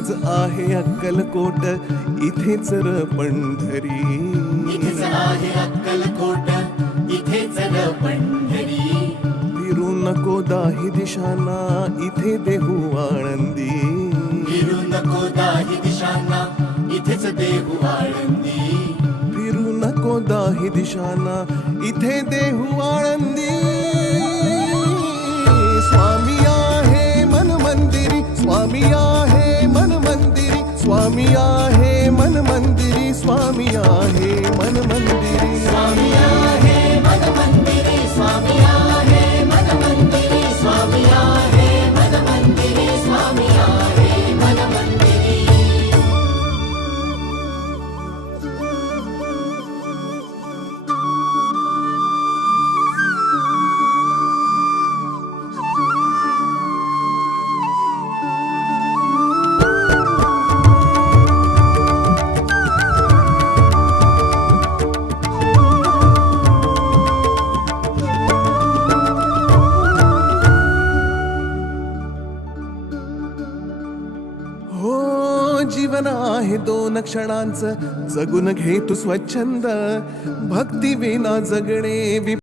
इथेच आहे अक्कलकोट, इथेच र पंढरी. इथेच आहे अक्कलकोट, इथेच र पंढरी. फिरू नको दाही दिशांना, इथे देहू आळंदी. फिरू नको दाही दिशांना, इथेच देहू आळंदी. फिरू नको दाही दिशांना, इथे देहू आळंदी. स्वामी आहे मन मंदिरी, स्वामी आहे मन मंदिरी, स्वामी आहे मन मंदिरी, स्वामी आहे मन मंदिरी. स्वामी आहे मन मंदिरी, स्वामी आहे मन मंदिरी, स्वामी आहे मन मंदिरी, स्वामी आहे मन मंदिरी. हो जीवन आहे दोन क्षणांचं, जगून घे तू स्वच्छंद. भक्ती विना जगणे